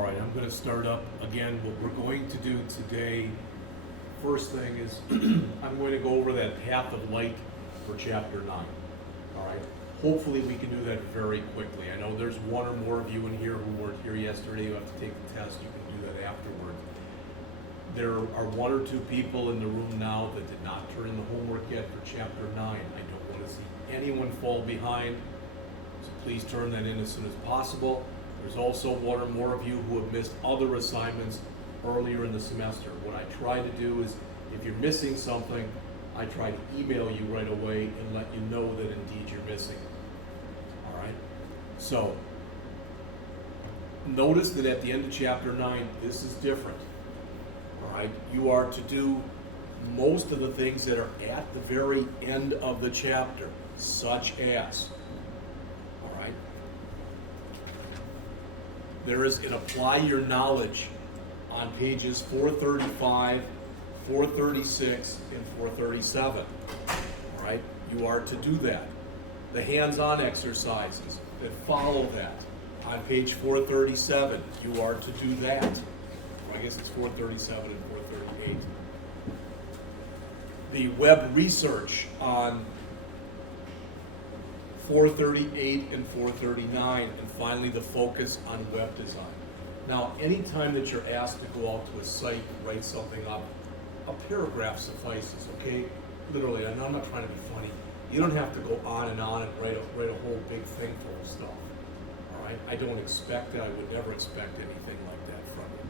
All right, I'm going to start up again. What we're going to do today, first thing is I'm going to go over that path of light for Chapter 9. All right, hopefully we can do that very quickly. I know there's one or more of you in here who weren't here yesterday. You have to take the test. You can do that afterwards. There are one or two people in the room now that did not turn in the homework yet for Chapter 9. I don't want to see anyone fall behind, so please turn that in as soon as possible. There's also one or more of you who have missed other assignments earlier in the semester. What I try to do is, if you're missing something, I try to email you right away and let you know that indeed you're missing it. All right? So, notice that at the end of Chapter 9, this is different. All right? You are to do most of the things that are at the very end of the chapter, such as, all right? There is an apply your knowledge on pages 435, 436, and 437. All right, you are to do that. The hands-on exercises that follow that on page 437, you are to do that. Or I guess it's 437 and 438. The web research on 438 and 439, and finally the focus on web design. Now, anytime that you're asked to go out to a site and write something up, a paragraph suffices, okay? Literally, and I'm not trying to be funny. You don't have to go on and write a whole big thing full of stuff, all right? I don't expect that. I would never expect anything like that from you,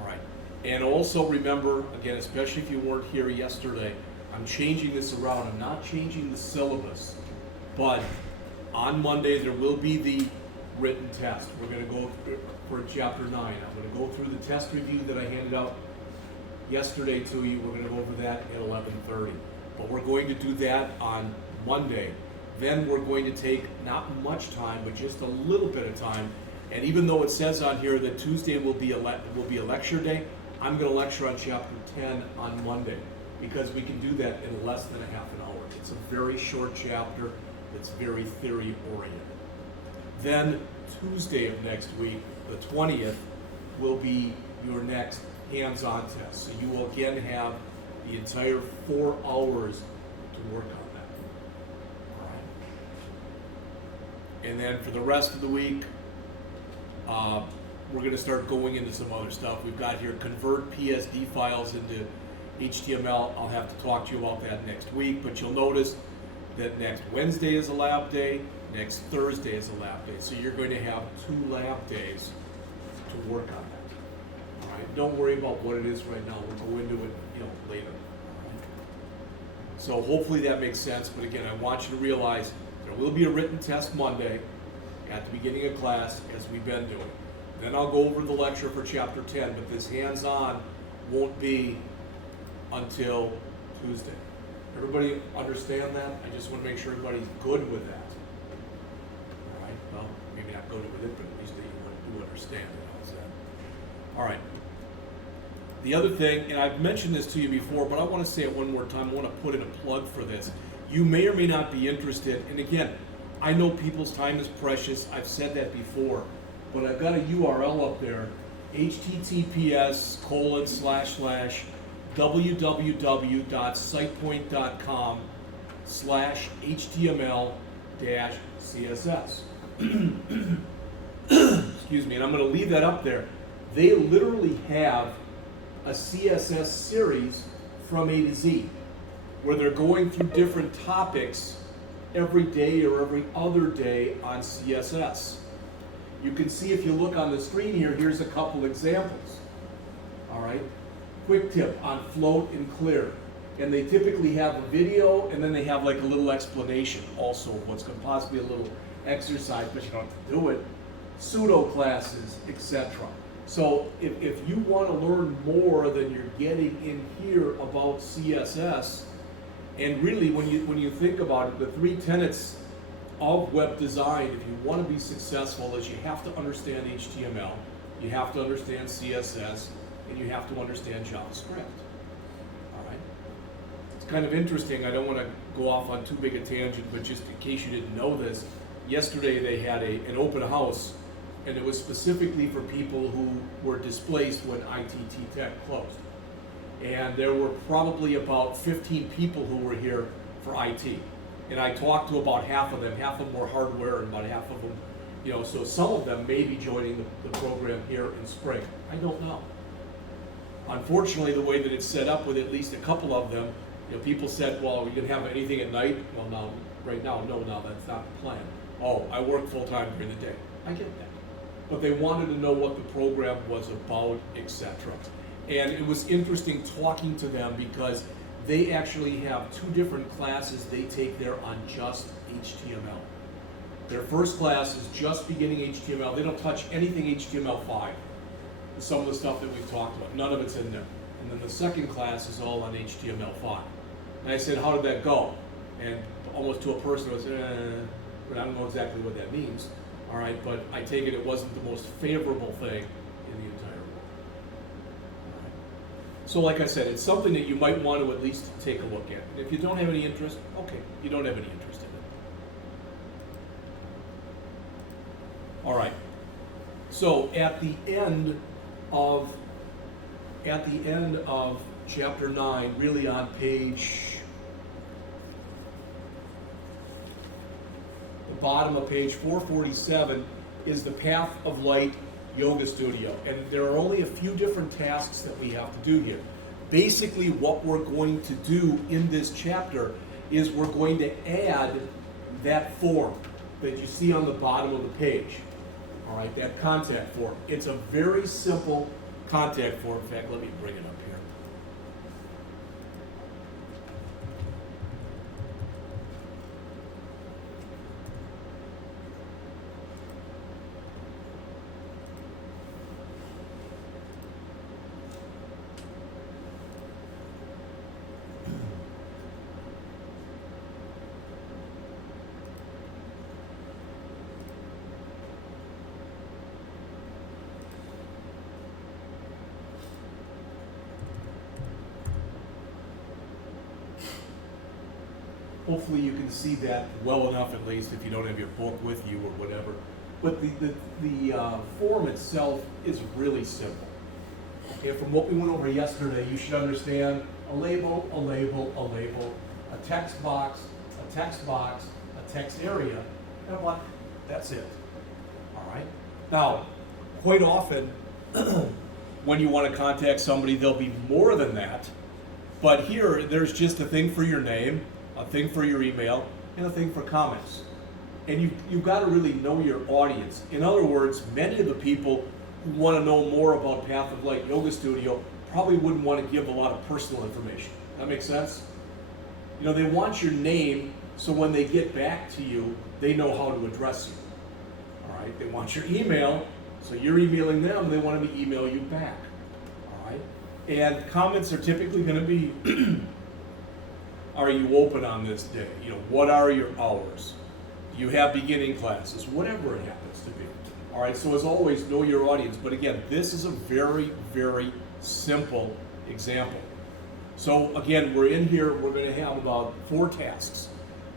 all right? And also remember, again, especially if you weren't here yesterday, I'm changing this around. I'm not changing the syllabus. But on Monday, there will be the written test. We're going to go for Chapter 9. I'm going to go through the test review that I handed out yesterday to you. We're going to go over that at 11:30. But we're going to do that on Monday. Then we're going to take not much time, but just a little bit of time. And even though it says on here that Tuesday will be a lecture day, I'm going to lecture on Chapter 10 on Monday, because we can do that in less than a half an hour. It's a very short chapter. It's very theory oriented. Then Tuesday of next week, the 20th, will be your next hands-on test. So you will again have the entire 4 hours to work on that. All right. And then for the rest of the week, we're going to start going into some other stuff. We've got here convert PSD files into HTML. I'll have to talk to you about that next week, but you'll notice that next Wednesday is a lab day, next Thursday is a lab day. So you're going to have 2 lab days to work on that. All right? Don't worry about what it is right now. We'll go into it, later. All right? So hopefully that makes sense. But again, I want you to realize there will be a written test Monday at the beginning of class, as we've been doing. Then I'll go over the lecture for Chapter 10, but this hands-on won't be until Tuesday. Everybody understand that? I just want to make sure everybody's good with that. All right? Well, maybe not good with it, but at least you do understand it. How's that? All right. The other thing, and I've mentioned this to you before, but I want to say it one more time. I want to put in a plug for this. You may or may not be interested, and again, I know people's time is precious. I've said that before, but I've got a URL up there, https://www.sitepoint.com/html-css. Excuse me, and I'm going to leave that up there. They literally have a CSS series from A to Z, where they're going through different topics every day or every other day on CSS. You can see, if you look on the screen here, here's a couple examples. All right, quick tip on float and clear. And they typically have a video, and then they have like a little explanation also of what's going to possibly be a little exercise, but you don't have to do it. Pseudo classes, etc. So if you want to learn more than you're getting in here about CSS, and really when you think about it, the 3 tenets of web design, if you want to be successful, is you have to understand HTML, you have to understand CSS, and you have to understand JavaScript. All right? It's kind of interesting. I don't want to go off on too big a tangent, but just in case you didn't know this, yesterday they had an open house and it was specifically for people who were displaced when ITT Tech closed. And there were probably about 15 people who were here for IT. And I talked to about half of them. Half of them were hardware, and about half of them, so some of them may be joining the program here in spring. I don't know. Unfortunately, the way that it's set up with at least a couple of them, people said, well, are we going to have anything at night? Well, no, right now, no, that's not the plan. Oh, I work full-time during the day. I get that. But they wanted to know what the program was about, etc. And it was interesting talking to them because they actually have 2 different classes they take there on just HTML. Their first class is just beginning HTML. They don't touch anything HTML5. Some of the stuff that we've talked about, none of it's in there. And then the second class is all on HTML5. And I said, how did that go? And almost to a person, I said, but I don't know exactly what that means. All right, but I take it wasn't the most favorable thing in the entire world. All right. So like I said, it's something that you might want to at least take a look at. And if you don't have any interest, okay, you don't have any interest in it. All right. So at the end of Chapter 9, really on the bottom of page 447, is the Path of Light Yoga Studio. And there are only a few different tasks that we have to do here. Basically, what we're going to do in this chapter is we're going to add that form that you see on the bottom of the page. All right, that contact form. It's a very simple contact form. In fact, let me bring it up here. Hopefully you can see that well enough, at least, if you don't have your book with you or whatever. But the form itself is really simple. Okay, from what we went over yesterday, you should understand a label, a label, a label, a text box, a text box, a text area, and a button. That's it. All right? Now, quite often, when you want to contact somebody, there'll be more than that. But here, there's just a thing for your name, a thing for your email, and a thing for comments. And you've got to really know your audience. In other words, many of the people who want to know more about Path of Light Yoga Studio probably wouldn't want to give a lot of personal information. That makes sense? They want your name so when they get back to you, they know how to address you. All right? They want your email, so you're emailing them, they want them to email you back. All right? And comments are typically going to be, are you open on this day? What are your hours? Do you have beginning classes? Whatever it happens to be. All right, so as always, know your audience. But again, this is a very, very simple example. So again, we're in here, we're going to have about 4 tasks.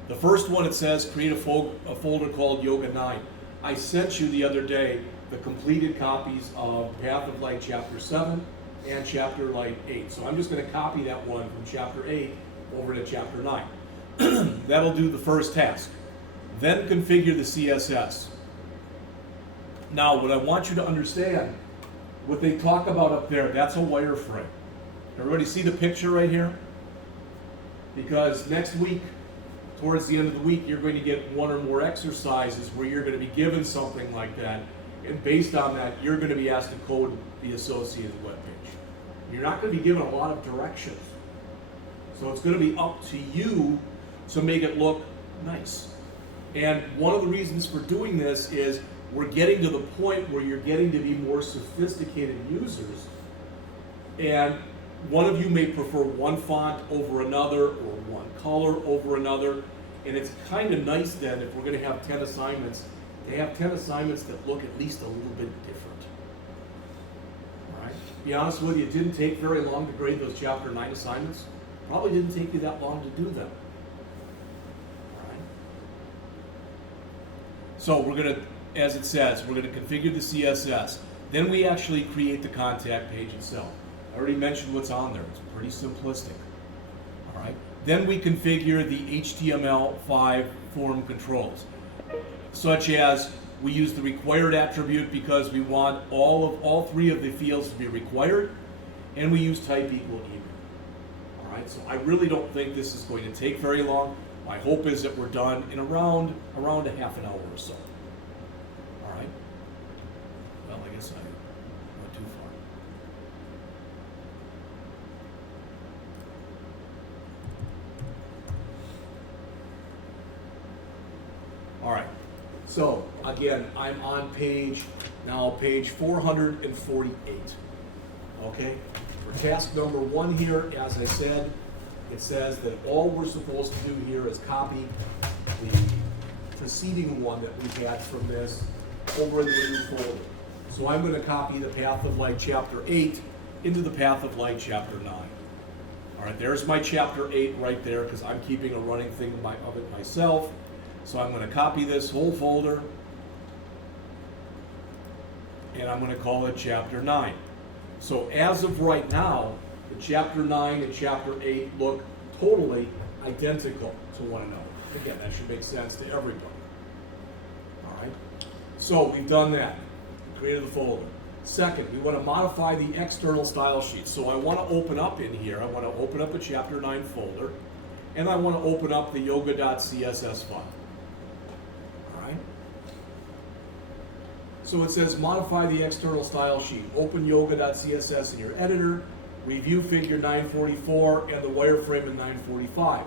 The first one, it says, create a folder called Yoga 9. I sent you the other day the completed copies of Path of Light Chapter 7 and Chapter Light 8. So I'm just going to copy that one from Chapter 8 over to Chapter 9. That'll do the first task. Then configure the CSS. Now, what I want you to understand, what they talk about up there, that's a wireframe. Everybody see the picture right here? Because next week, towards the end of the week, you're going to get 1 or more exercises where you're going to be given something like that, and based on that, you're going to be asked to code the associated web page. You're not going to be given a lot of directions. So it's going to be up to you to make it look nice. And one of the reasons for doing this is we're getting to the point where you're getting to be more sophisticated users. And one of you may prefer one font over another or one color over another. And it's kind of nice then, if we're going to have 10 assignments, to have 10 assignments that look at least a little bit different. All right? To be honest with you, it didn't take very long to grade those Chapter 9 assignments. Probably didn't take you that long to do them. All right? So we're going to as it says, we're going to configure the CSS. Then we actually create the contact page itself. I already mentioned what's on there. It's pretty simplistic. All right. Then we configure the HTML5 form controls, such as we use the required attribute because we want all three of the fields to be required, and we use type equal email. All right. So I really don't think this is going to take very long. My hope is that we're done in around a half an hour or so. All right. Well, I guess I went too far. All right. So again, I'm on page 448. Okay. For task number 1 here, as I said, it says that all we're supposed to do here is copy the preceding one that we had from this over into the new folder. So I'm going to copy the Path of Light Chapter 8 into the Path of Light Chapter 9. All right, there's my Chapter 8 right there because I'm keeping a running thing of it myself. So I'm going to copy this whole folder and I'm going to call it Chapter 9. So as of right now, the Chapter 9 and Chapter 8 look totally identical to one another. Again, that should make sense to everybody. All right. So we've done that. We created the folder. Second, we want to modify the external style sheet. So I want to open up in here, I want to open up a Chapter 9 folder, and I want to open up the yoga.css file. All right. So it says modify the external style sheet. Open yoga.css in your editor. Review figure 944 and the wireframe in 945.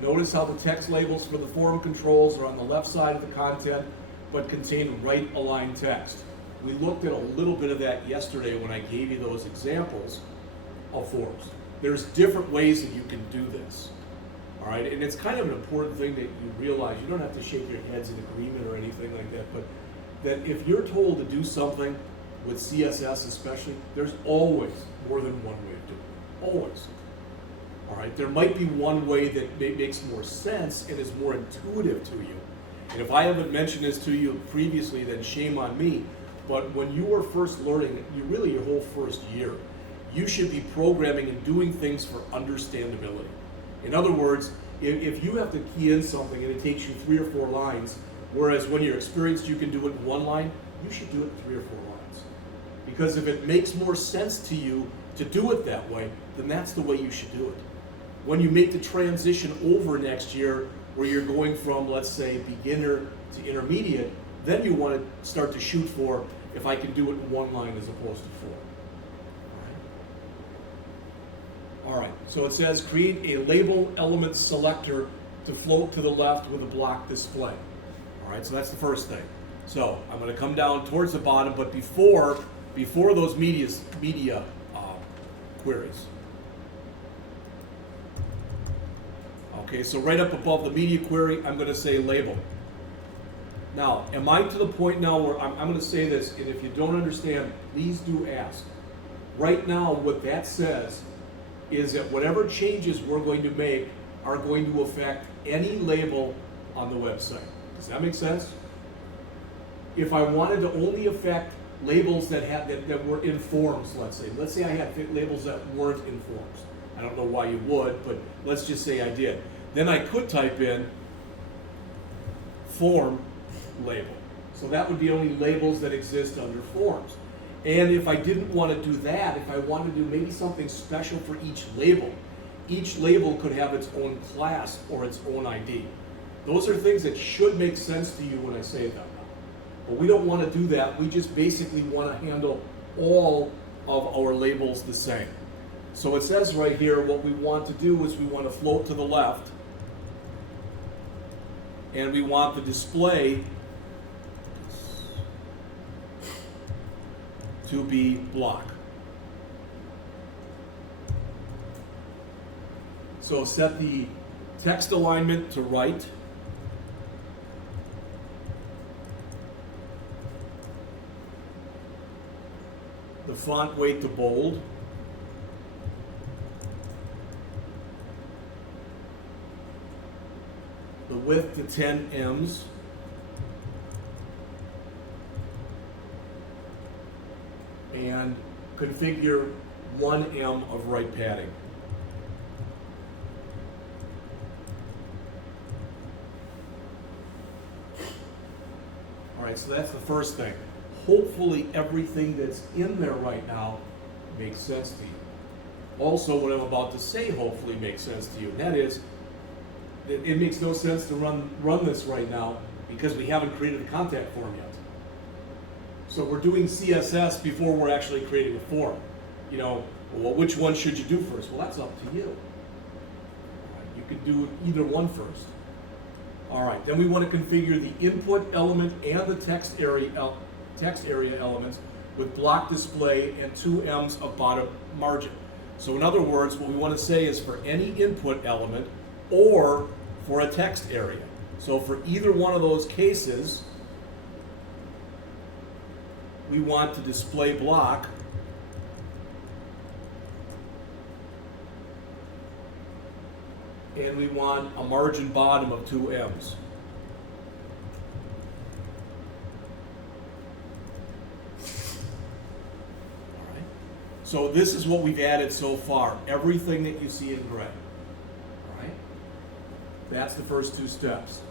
Notice how the text labels for the form controls are on the left side of the content, but contain right aligned text. We looked at a little bit of that yesterday when I gave you those examples of forms. There's different ways that you can do this. All right, and it's kind of an important thing that you realize. You don't have to shake your heads in agreement or anything like that, but that if you're told to do something with CSS especially, there's always more than one way of doing it. Always. All right, there might be one way that makes more sense and is more intuitive to you. And if I haven't mentioned this to you previously, then shame on me. But when you are first learning, your whole first year, you should be programming and doing things for understandability. In other words, if you have to key in something and it takes you 3 or 4 lines, whereas when you're experienced you can do it in 1 line, you should do it in 3 or 4 lines. Because if it makes more sense to you to do it that way, then that's the way you should do it. When you make the transition over next year, where you're going from, let's say, beginner to intermediate, then you want to start to shoot for, if I can do it in 1 line as opposed to 4. All right, so it says create a label element selector to float to the left with a block display. All right, so that's the first thing. So I'm going to come down towards the bottom, but before those media queries. Okay, so right up above the media query, I'm going to say label. Now, am I to the point now where I'm going to say this, and if you don't understand, please do ask. Right now, what that says is that whatever changes we're going to make are going to affect any label on the website. Does that make sense? If I wanted to only affect labels that were in forms, let's say I had labels that weren't in forms. I don't know why you would, but let's just say I did. Then I could type in form label. So that would be only labels that exist under forms. And if I didn't want to do that, if I wanted to do maybe something special for each label could have its own class or its own ID. Those are things that should make sense to you when I say them. But we don't want to do that. We just basically want to handle all of our labels the same. So it says right here, what we want to do is we want to float to the left, and we want the display to be block. So set the text alignment to right. The font weight to bold. The width to 10 ems. and configure 1M of right padding. All right, so that's the first thing. Hopefully everything that's in there right now makes sense to you. Also, what I'm about to say hopefully makes sense to you. And that is, that it makes no sense to run this right now because we haven't created a contact form yet. So we're doing CSS before we're actually creating a form. You know, well, which one should you do first? Well, that's up to you. You could do either one first. All right, then we want to configure the input element and the text area elements with block display and 2 M's of bottom margin. So in other words, what we want to say is for any input element or for a text area. So for either one of those cases, we want to display block and we want a margin bottom of 2 M's. All right. So this is what we've added so far, everything that you see in gray. All right. That's the first 2 steps.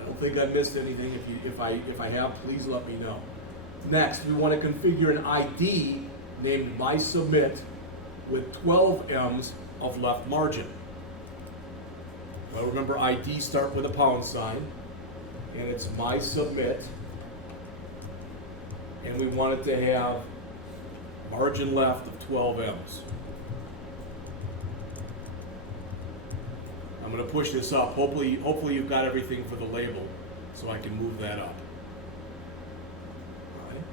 I don't think I missed anything. If I have, please let me know. Next, we want to configure an ID named mySubmit with 12 M's of left margin. Well, remember, ID start with a £, and it's mySubmit, and we want it to have margin left of 12 M's. I'm going to push this up. Hopefully you've got everything for the label, so I can move that up. All right.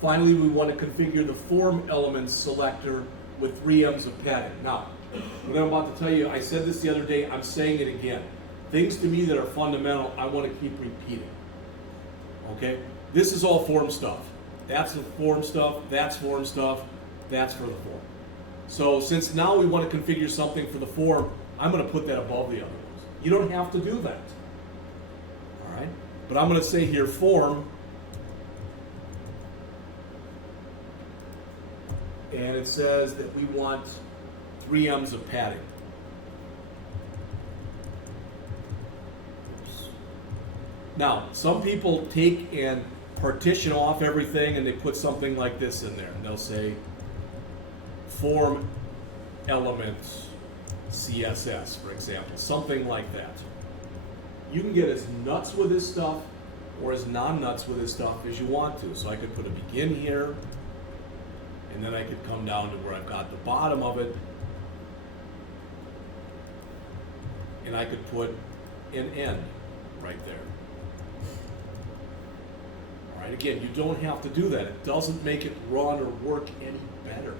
Finally, we want to configure the form elements selector with 3 M's of padding. Now, what I'm about to tell you, I said this the other day, I'm saying it again. Things to me that are fundamental, I want to keep repeating. Okay? This is all form stuff. That's the form stuff, that's form stuff, that's for the form. So since now we want to configure something for the form, I'm going to put that above the other ones. You don't have to do that. All right? But I'm going to say here form, and it says that we want 3 M's of padding. Oops. Now, some people take and partition off everything and they put something like this in there. And they'll say form elements CSS, for example, something like that. You can get as nuts with this stuff or as non-nuts with this stuff as you want to. So I could put a begin here, and then I could come down to where I've got the bottom of it, and I could put an end right there. All right, again, you don't have to do that. It doesn't make it run or work any better.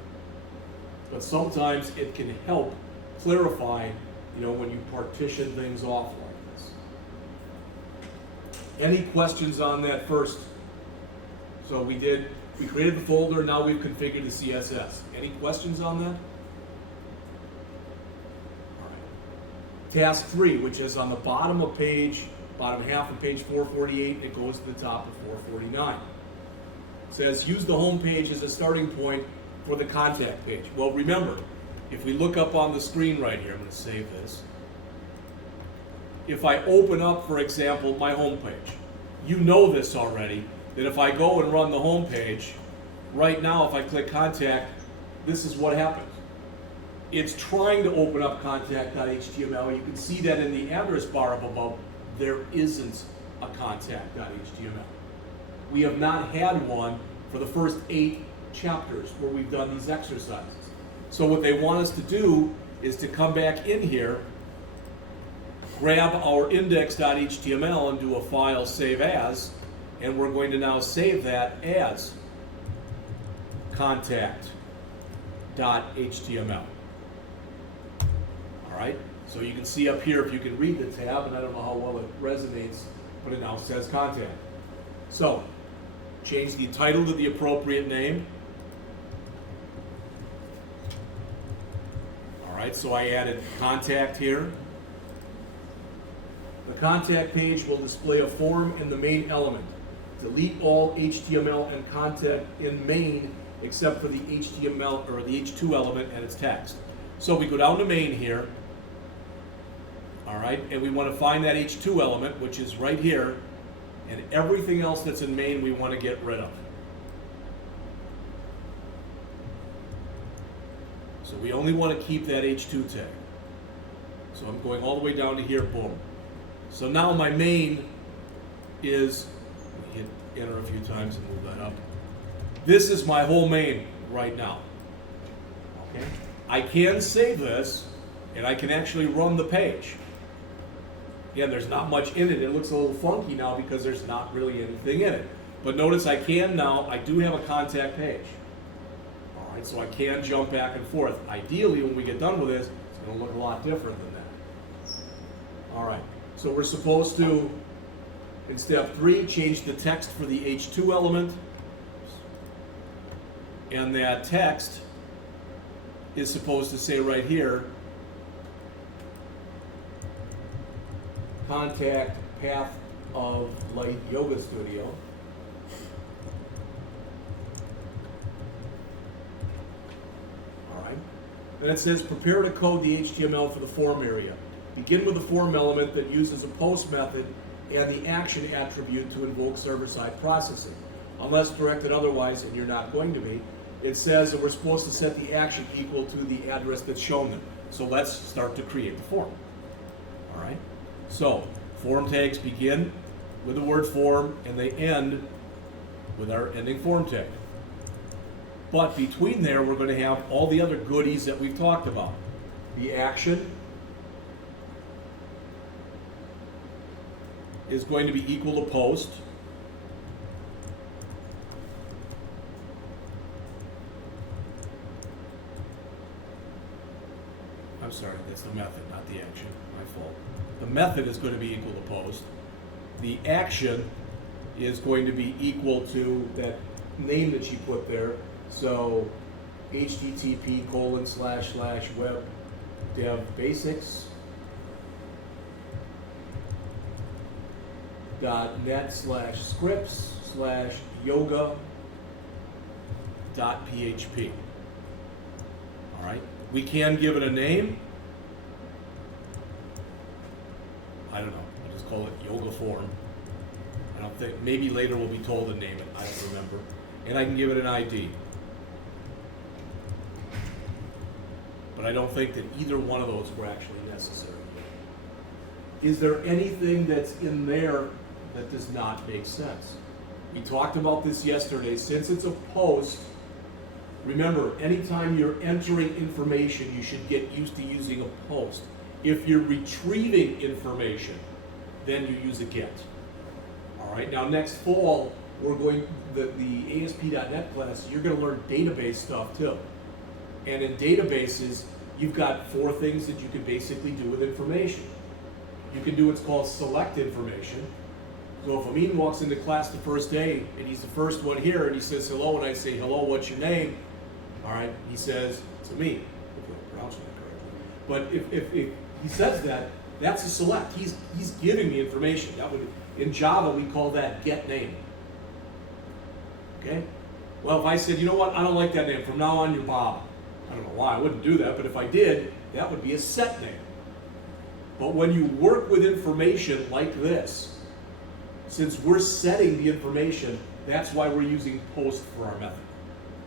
But sometimes it can help clarify, when you partition things off like this. Any questions on that first? So we created the folder, now we've configured the CSS. Any questions on that? Task 3, which is on the bottom half of page 448, it goes to the top of 449. It says, use the home page as a starting point for the contact page. Well, remember, if we look up on the screen right here, I'm going to save this. If I open up, for example, my home page, you know this already, that if I go and run the home page, right now if I click contact, this is what happens. It's trying to open up contact.html. You can see that in the address bar up above, there isn't a contact.html. We have not had one for the first 8 chapters where we've done these exercises. So what they want us to do is to come back in here, grab our index.html and do a file save as, and we're going to now save that as contact.html. All right, so you can see up here, if you can read the tab, and I don't know how well it resonates, but it now says contact. So, change the title to the appropriate name. All right, so I added contact here. The contact page will display a form in the main element. delete all HTML and content in main except for the HTML or the H2 element and its text. So we go down to main here, all right, and we want to find that H2 element, which is right here, and everything else that's in main we want to get rid of. So we only want to keep that H2 tag. So I'm going all the way down to here, boom. So now my main is, hit enter a few times and move that up. This is my whole main right now. Okay? I can save this and I can actually run the page. Again, there's not much in it. It looks a little funky now because there's not really anything in it. But notice I can now, I do have a contact page. All right, so I can jump back and forth. Ideally, when we get done with this, it's going to look a lot different than that. All right, so we're supposed to, in step 3, change the text for the H2 element. And that text is supposed to say right here, contact path of light yoga studio. All right. And it says prepare to code the HTML for the form area. Begin with the form element that uses a post method and the action attribute to invoke server-side processing. Unless directed otherwise, and you're not going to be, it says that we're supposed to set the action equal to the address that's shown there. So let's start to create the form. All right. So, form tags begin with the word form and they end with our ending form tag. But between there, we're going to have all the other goodies that we've talked about. The action is going to be equal to post. I'm sorry, that's the method, not the action. My fault. The method is going to be equal to post. The action is going to be equal to that name that you put there. So http://web dev basics .net/scripts/yoga.php. All right. We can give it a name. I don't know. I'll just call it yoga form. I don't think, maybe later we'll be told to name it. I don't remember. And I can give it an ID. But I don't think that either one of those were actually necessary. Is there anything that's in there that does not make sense? We talked about this yesterday. Since it's a post, remember, anytime you're entering information, you should get used to using a post. If you're retrieving information, then you use a get. All right, now next fall, we're going, the ASP.NET class, you're going to learn database stuff too. And in databases, you've got 4 things that you can basically do with information. You can do what's called select information. So if Amin walks into class the first day, and he's the first one here, and he says hello, and I say, hello, what's your name? All right, he says, it's Amin. Hopefully I'm pronouncing that correctly. But if he says that, that's a select. He's giving me information. That would, in Java, we call that get name. Okay? Well, if I said, you know what, I don't like that name. From now on, you're Bob. I don't know why I wouldn't do that, but if I did, that would be a set name. But when you work with information like this, since we're setting the information, that's why we're using post for our method.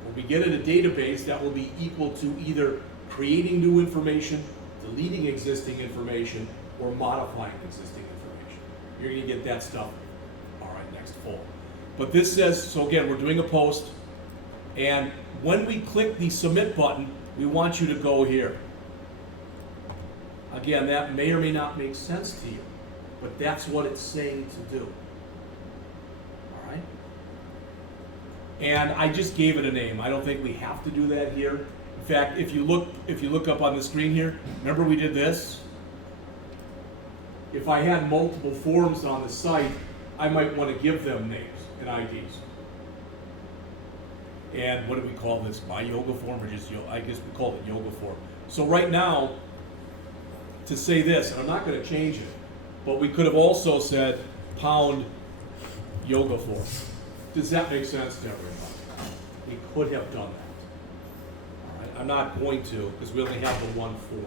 When we get in a database, that will be equal to either creating new information, deleting existing information, or modifying existing information. You're going to get that stuff, all right, next fall. But this says, so again, we're doing a post, and when we click the submit button, we want you to go here. Again, that may or may not make sense to you, but that's what it's saying to do. All right? And I just gave it a name. I don't think we have to do that here. In fact, if you look up on the screen here, remember we did this? If I had multiple forms on the site, I might want to give them names and IDs. And what do we call this? My yoga form, or just I guess we call it yoga form. So right now, to say this, and I'm not going to change it, but we could have also said pound yoga form. Does that make sense to everybody? We could have done that. All right, I'm not going to because we only have the one form,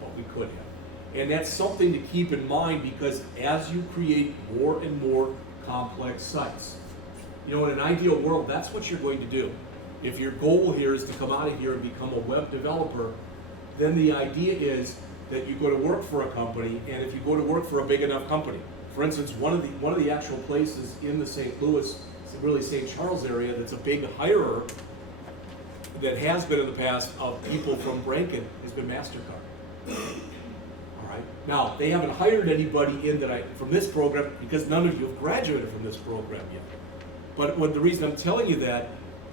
but we could have. And that's something to keep in mind because as you create more and more complex sites, you know, in an ideal world, that's what you're going to do. If your goal here is to come out of here and become a web developer, then the idea is that you go to work for a company, and if you go to work for a big enough company, for instance, one of the actual places in the St. Louis, really St. Charles area, that's a big hirer that has been in the past of people from Rankin has been MasterCard. All right. Now they haven't hired anybody from this program because none of you have graduated from this program yet. But the reason I'm telling you that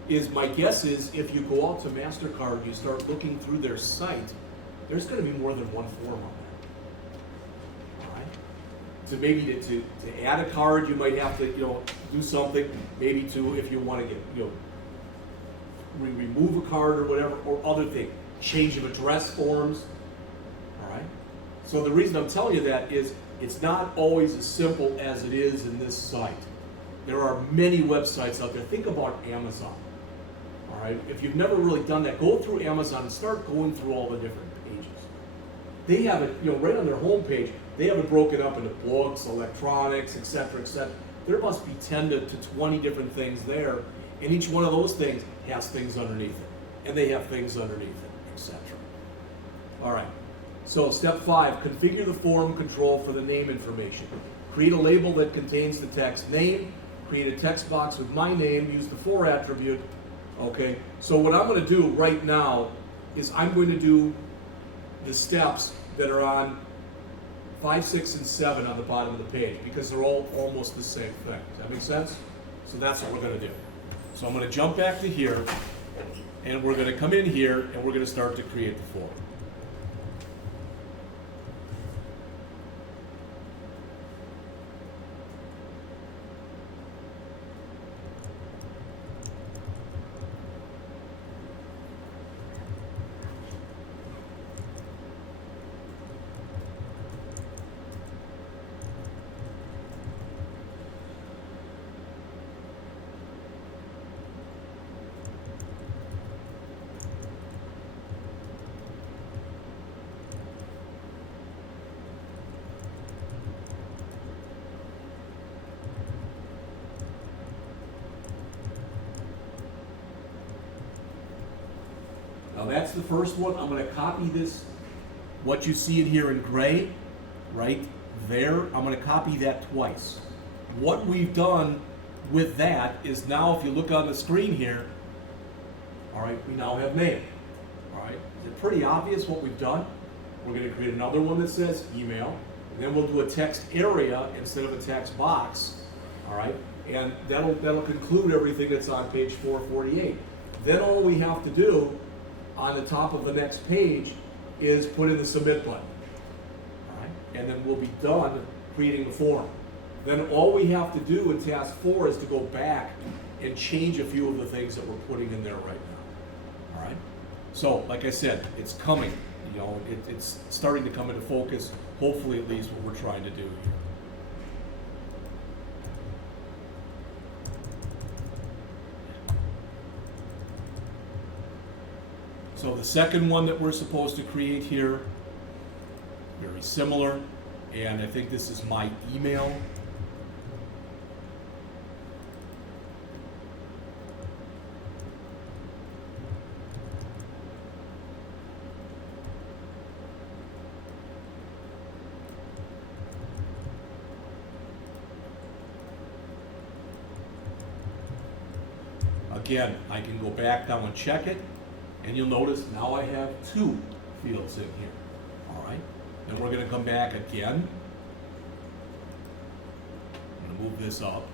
is my guess is if you go out to MasterCard, you start looking through their site, there's going to be more than one form on that. All right. So maybe to add a card, you might have to do something. Maybe if you want to get remove a card or whatever, or other thing, change of address forms. All right. So the reason I'm telling you that is it's not always as simple as it is in this site. There are many websites out there. Think about Amazon. All right. If you've never really done that, go through Amazon and start going through all the different pages. They have it, right on their homepage. They have it broken up into books, electronics, etc., etc. There must be 10 to 20 different things there, and each one of those things has things underneath it, and they have things underneath it, etc. All right. So step 5: configure the form control for the name information. Create a label that contains the text name. Create a text box with my name. Use the for attribute. Okay. So what I'm going to do right now is I'm going to do the steps that are on 5, 6, and 7 on the bottom of the page because they're all almost the same thing. Does that make sense? So that's what we're going to do. So I'm going to jump back to here, and we're going to come in here, and we're going to start to create the form. Now that's the first one. I'm going to copy this, what you see in here in gray, right there. I'm going to copy that twice. What we've done with that is now, if you look on the screen here, all right, we now have name. All right, is it pretty obvious what we've done? We're going to create another one that says email, and then we'll do a text area instead of a text box. All right, and that'll conclude everything that's on page 448. Then all we have to do on the top of the next page is put in the submit button. All right? And then we'll be done creating the form. Then all we have to do in task 4 is to go back and change a few of the things that we're putting in there right now. All right? So, like I said, it's coming. It's starting to come into focus, hopefully at least what we're trying to do here. So the second one that we're supposed to create here, very similar, and I think this is my email. Again, I can go back down and check it. And you'll notice now I have 2 fields in here. All right. Then we're going to come back again. I'm going to move this up.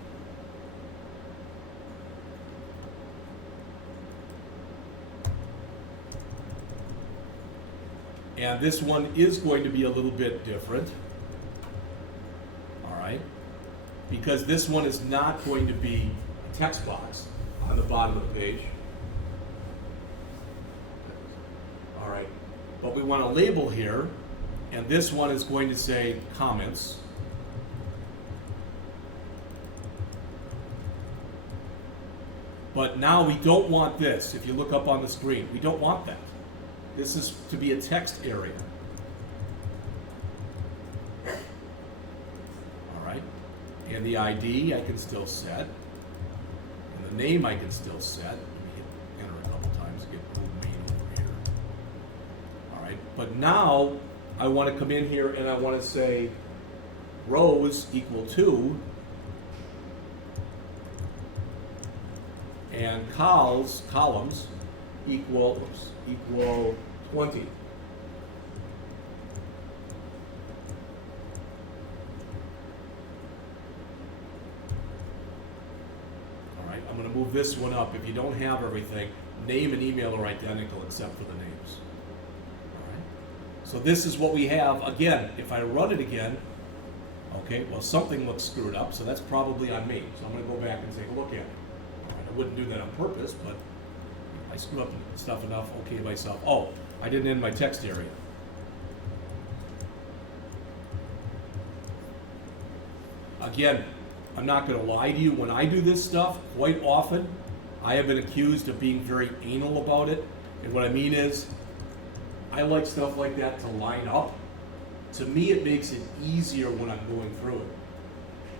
And this one is going to be a little bit different. All right. Because this one is not going to be a text box on the bottom of the page. All right, but we want a label here, and this one is going to say comments. But now we don't want this. If you look up on the screen, we don't want that. This is to be a text area. All right. And the ID I can still set. And the name I can still set. Let me hit enter a couple times to get old main over here. All right. But now I want to come in here and I want to say rows equal 2 and columns equal 20. All right, I'm going to move this one up. If you don't have everything, name and email are identical except for the names. All right. So this is what we have. Again, if I run it again, okay, well, something looks screwed up, so that's probably on me. So I'm going to go back and take a look at it. All right, I wouldn't do that on purpose, but I screw up stuff enough, okay myself. Oh, I didn't end my text area. Again, I'm not going to lie to you. When I do this stuff, quite often, I have been accused of being very anal about it. And what I mean is, I like stuff like that to line up. To me, it makes it easier when I'm going through it.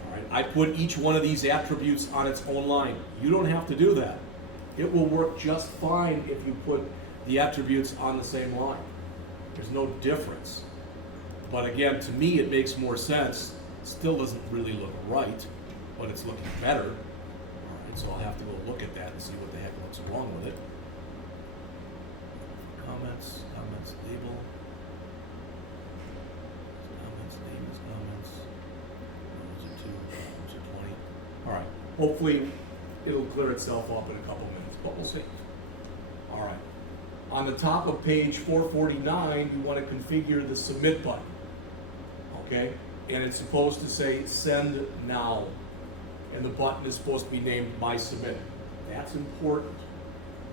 All right, I put each one of these attributes on its own line. You don't have to do that. It will work just fine if you put the attributes on the same line. There's no difference. But again, to me, it makes more sense. It still doesn't really look right, but it's looking better. All right, so I'll have to go look at that and see what the heck looks wrong with it. Comments label. Comments, name is comments. Those are 2, those are 20. All right, hopefully it'll clear itself up in a couple minutes, but we'll see. All right. On the top of page 449, you want to configure the submit button, okay? And it's supposed to say send now, and the button is supposed to be named My Submit. That's important.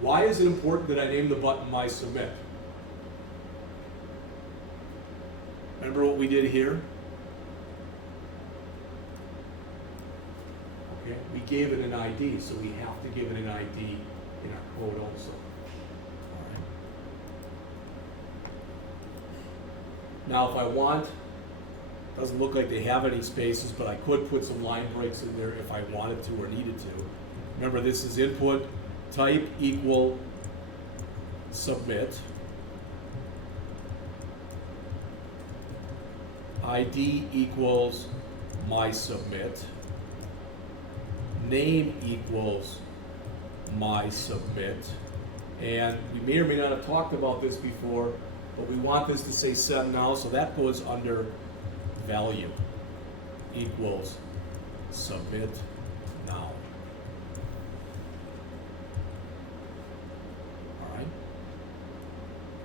Why is it important that I name the button My Submit? Remember what we did here? Okay, we gave it an ID, so we have to give it an ID in our code also. All right. Now, if I want, doesn't look like they have any spaces, but I could put some line breaks in there if I wanted to or needed to. Remember, this is input type equal submit. ID equals my submit. Name equals my submit. And we may or may not have talked about this before, but we want this to say send now, so that goes under value equals submit now. All right.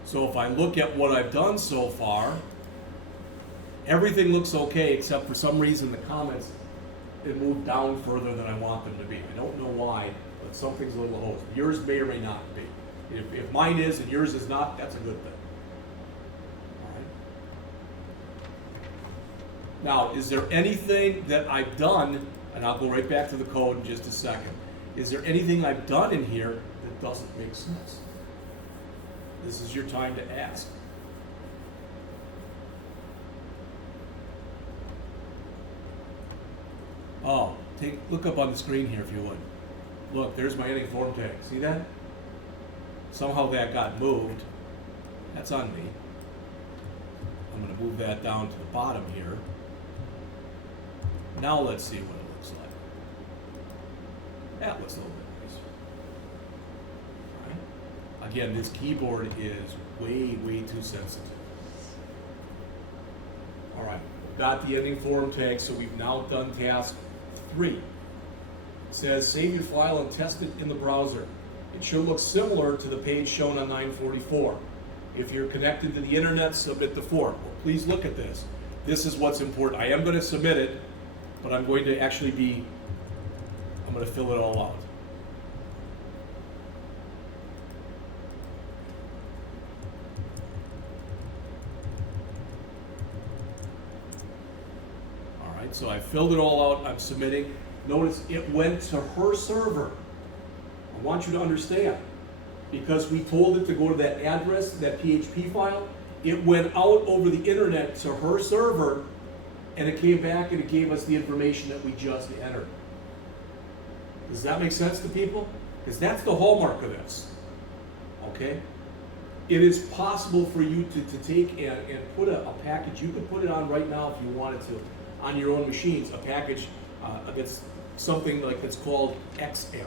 So if I look at what I've done so far, everything looks okay, except for some reason the comments, it moved down further than I want them to be. I don't know why, but something's a little hosed. Yours may or may not be. If mine is and yours is not, that's a good thing. All right. Now, is there anything that I've done, and I'll go right back to the code in just a second. Is there anything I've done in here that doesn't make sense? This is your time to ask. Oh, look up on the screen here if you would. Look, there's my ending form tag. See that? Somehow that got moved. That's on me. I'm going to move that down to the bottom here. Now let's see what it looks like. That looks a little bit nicer. All right. Again, this keyboard is way too sensitive. All right, got the ending form tag, so we've now done task 3. It says save your file and test it in the browser. It should look similar to the page shown on 944. If you're connected to the internet, submit the form. Well, please look at this. This is what's important. I am going to submit it, but I'm going to actually I'm going to fill it all out. All right, so I filled it all out. I'm submitting. Notice it went to her server. I want you to understand, because we told it to go to that address, that PHP file, it went out over the internet to her server, and it came back and it gave us the information that we just entered. Does that make sense to people? Because that's the hallmark of this, okay? It is possible for you to take and put a package, you could put it on right now if you wanted to, on your own machines, a package that's something like that's called XAMPP,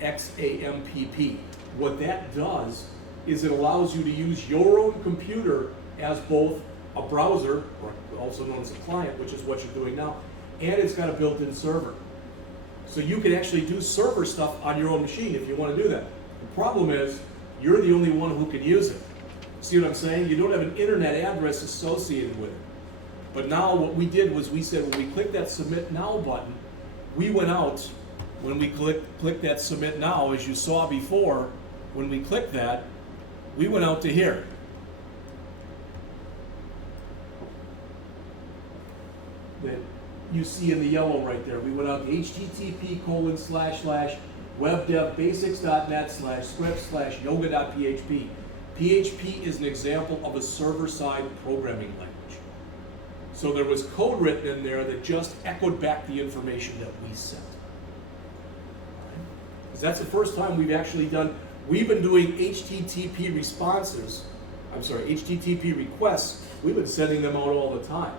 XAMPP. What that does is it allows you to use your own computer as both a browser, or also known as a client, which is what you're doing now, and it's got a built-in server. So you can actually do server stuff on your own machine if you want to do that. The problem is, you're the only one who can use it. See what I'm saying? You don't have an internet address associated with it. But now what we did was we said when we click that Submit Now button, we went out, when we click that Submit Now, as you saw before, when we clicked that, we went out to here. That you see in the yellow right there. We went out to http://webdevbasics.net/script/yoga.php. PHP is an example of a server-side programming language. So there was code written in there that just echoed back the information that we sent. Because that's the first time we've actually done, we've been doing HTTP requests, we've been sending them out all the time.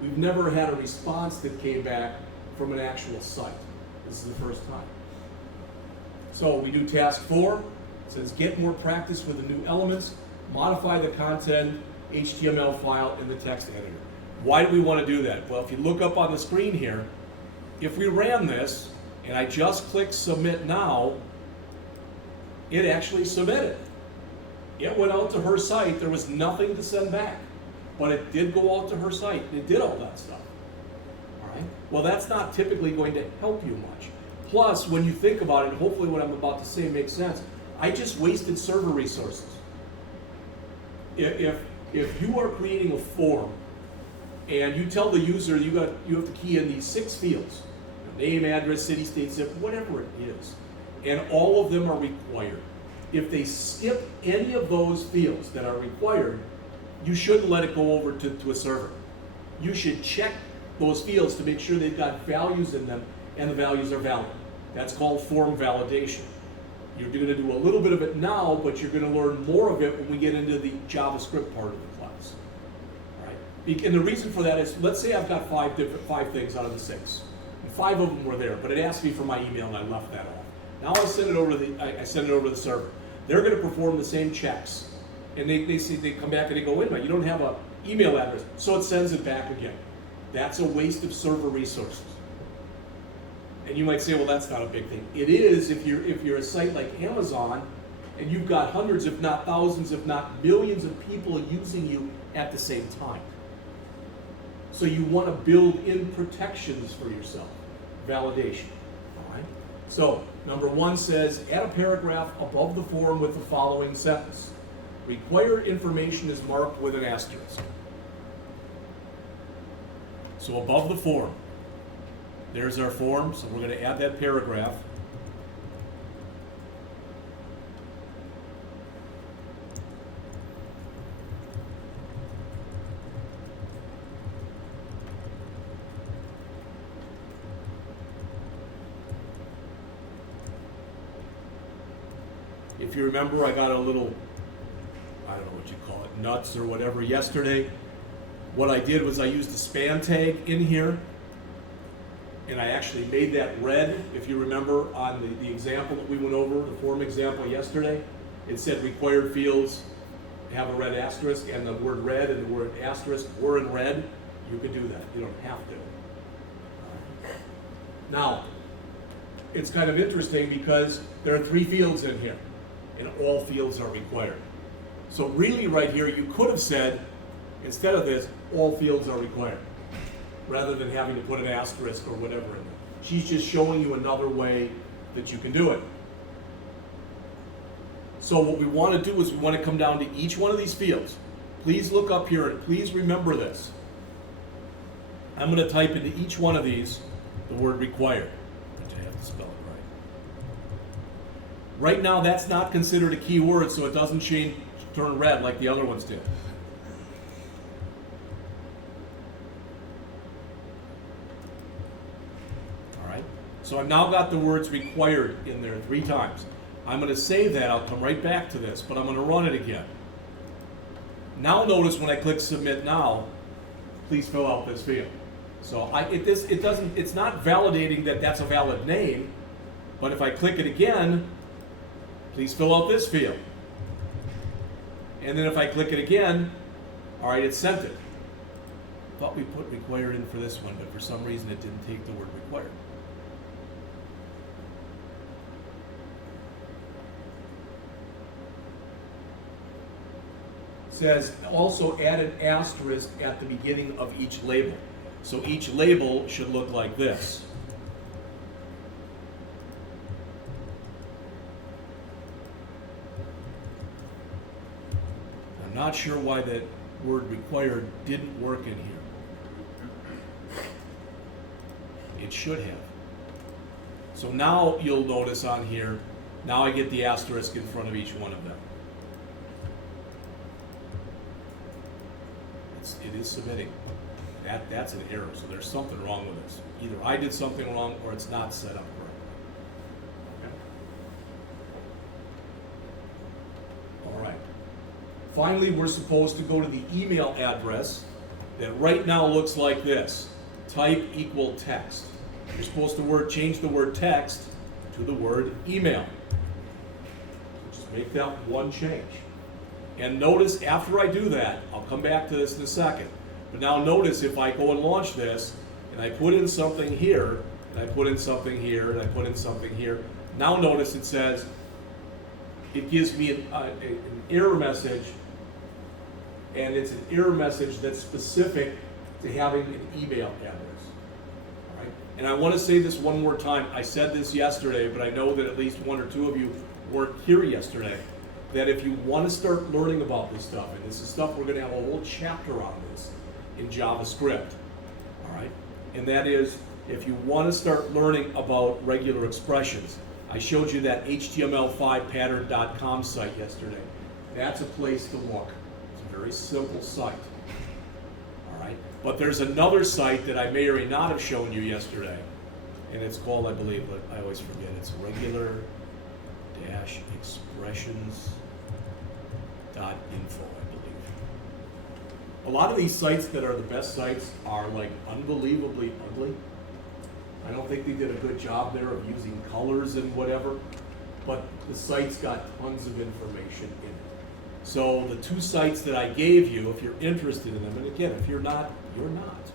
We've never had a response that came back from an actual site. This is the first time. So we do task 4. It says get more practice with the new elements, modify the content HTML file in the text editor. Why do we want to do that? Well, if you look up on the screen here, if we ran this and I just click Submit Now, it actually submitted. It went out to her site. There was nothing to send back. But it did go out to her site. It did all that stuff. All right? Well, that's not typically going to help you much. Plus, when you think about it, and hopefully what I'm about to say makes sense, I just wasted server resources. If you are creating a form and you tell the user you have to key in these 6 fields, name, address, city, state, zip, whatever it is, and all of them are required. If they skip any of those fields that are required, you shouldn't let it go over to a server. You should check those fields to make sure they've got values in them and the values are valid. That's called form validation. You're going to do a little bit of it now, but you're going to learn more of it when we get into the JavaScript part of the class. All right? And the reason for that is, let's say I've got 5 things out of the 6. And 5 of them were there, but it asked me for my email and I left that off. Now I send it over to the server. They're going to perform the same checks. And they come back and they go, wait a minute, you don't have an email address. So it sends it back again. That's a waste of server resources. And you might say, well, that's not a big thing. It is if you're a site like Amazon and you've got hundreds, if not thousands, if not millions of people using you at the same time. So you want to build in protections for yourself. Validation. All right? So number 1 says, add a paragraph above the form with the following sentence. Required information is marked with an asterisk. So above the form, there's our form, so we're going to add that paragraph. If you remember, I got a little, I don't know what you call it, nuts or whatever yesterday. What I did was I used a span tag in here, and I actually made that red. If you remember on the example that we went over, the form example yesterday, it said required fields have a red asterisk, and the word red and the word asterisk were in red. You can do that. You don't have to. Now, it's kind of interesting because there are 3 fields in here, and all fields are required. So really right here, you could have said, instead of this, all fields are required, rather than having to put an asterisk or whatever in there. She's just showing you another way that you can do it. So what we want to do is we want to come down to each one of these fields. Please look up here and please remember this. I'm going to type into each one of these the word required. I have to spell it Right now, that's not considered a keyword, so it doesn't turn red like the other ones did. All right. So I've now got the words required in there 3 times. I'm going to save that. I'll come right back to this, but I'm going to run it again. Now notice when I click Submit Now, please fill out this field. So it's not validating that that's a valid name, but if I click it again, please fill out this field. And then if I click it again, all right, it sent it. Thought we put required in for this one, but for some reason it didn't take the word required. It says also add an asterisk at the beginning of each label. So each label should look like this. I'm not sure why that word required didn't work in here. It should have. So now you'll notice on here, now I get the asterisk in front of each one of them. It is submitting. That's an error, so there's something wrong with this. Either I did something wrong or it's not set up correctly. Okay? All right. Finally, we're supposed to go to the email address that right now looks like this. Type equal text. You're supposed to change the word text to the word email. So just make that one change. And notice after I do that, I'll come back to this in a second, but now notice if I go and launch this, and I put in something here, and I put in something here, and I put in something here, now notice it says, it gives me an error message, and it's an error message that's specific to having an email address. All right? And I want to say this one more time. I said this yesterday, but I know that at least 1 or 2 of you weren't here yesterday, that if you want to start learning about this stuff, and this is stuff we're going to have a whole chapter on this in JavaScript, all right? And that is, if you want to start learning about regular expressions, I showed you that HTML5pattern.com site yesterday. That's a place to look. It's a very simple site, all right? But there's another site that I may or may not have shown you yesterday, and it's called, I believe, but I always forget, it's regular-expressions.info, I believe. A lot of these sites that are the best sites are like unbelievably ugly. I don't think they did a good job there of using colors and whatever, but the site's got tons of information in it. So the 2 sites that I gave you, if you're interested in them, and again, if you're not, you're not.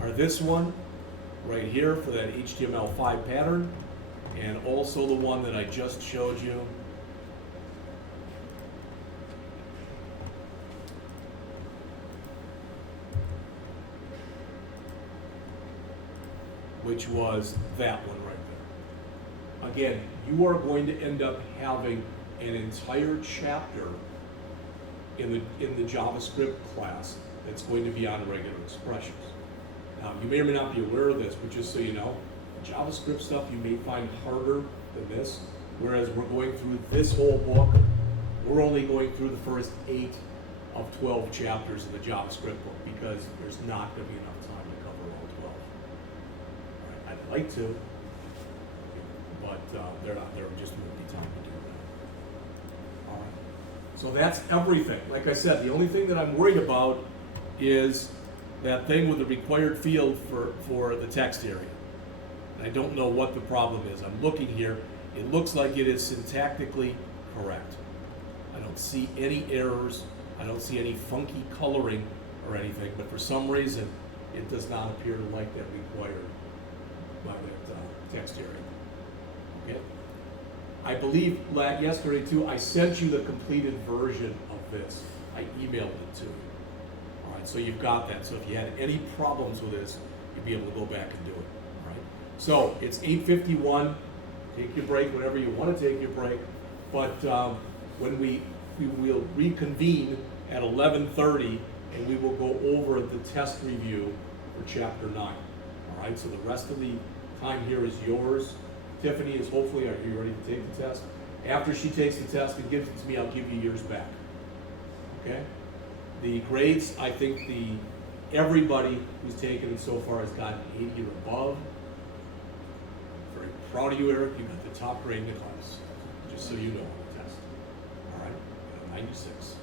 Are this one right here for that HTML5 pattern, and also the one that I just showed you. Which was that one right there. Again, you are going to end up having an entire chapter in the JavaScript class that's going to be on regular expressions. Now, you may or may not be aware of this, but just so you know, JavaScript stuff you may find harder than this, whereas we're going through this whole book, we're only going through the first 8 of 12 chapters of the JavaScript book because there's not going to be enough time to cover all 12. All right, I'd like to, but there just won't be time to do that. All right, so that's everything. Like I said, the only thing that I'm worried about is that thing with the required field for the text area. And I don't know what the problem is. I'm looking here. It looks like it is syntactically correct. I don't see any errors. I don't see any funky coloring or anything, but for some reason, it does not appear to like that required by that text area. Okay? I believe yesterday too, I sent you the completed version of this. I emailed it to you. So you've got that. So if you had any problems with this, you'd be able to go back and do it. All right. So it's 8:51. Take your break whenever you want to take your break. But when we will reconvene at 11:30, and we will go over the test review for Chapter 9. All right? So the rest of the time here is yours. Tiffany is hopefully, are you ready to take the test? After she takes the test and gives it to me, I'll give you yours back. Okay? The grades, I think everybody who's taken it so far has gotten 80 or above. Very proud of you, Eric. You got the top grade in the class, just so you know on the test. All right, 96.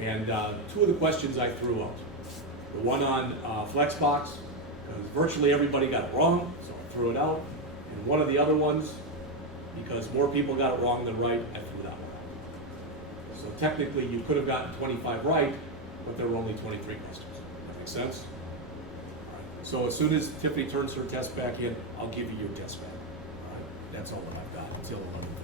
And two of the questions I threw out. The one on Flexbox, because virtually everybody got it wrong, so I threw it out. And one of the other ones, because more people got it wrong than right, I threw that one out. So technically you could have gotten 25 right, but there were only 23 questions. That makes sense? All right. So as soon as Tiffany turns her test back in, I'll give you your test back. All right. That's all that I've got until 11.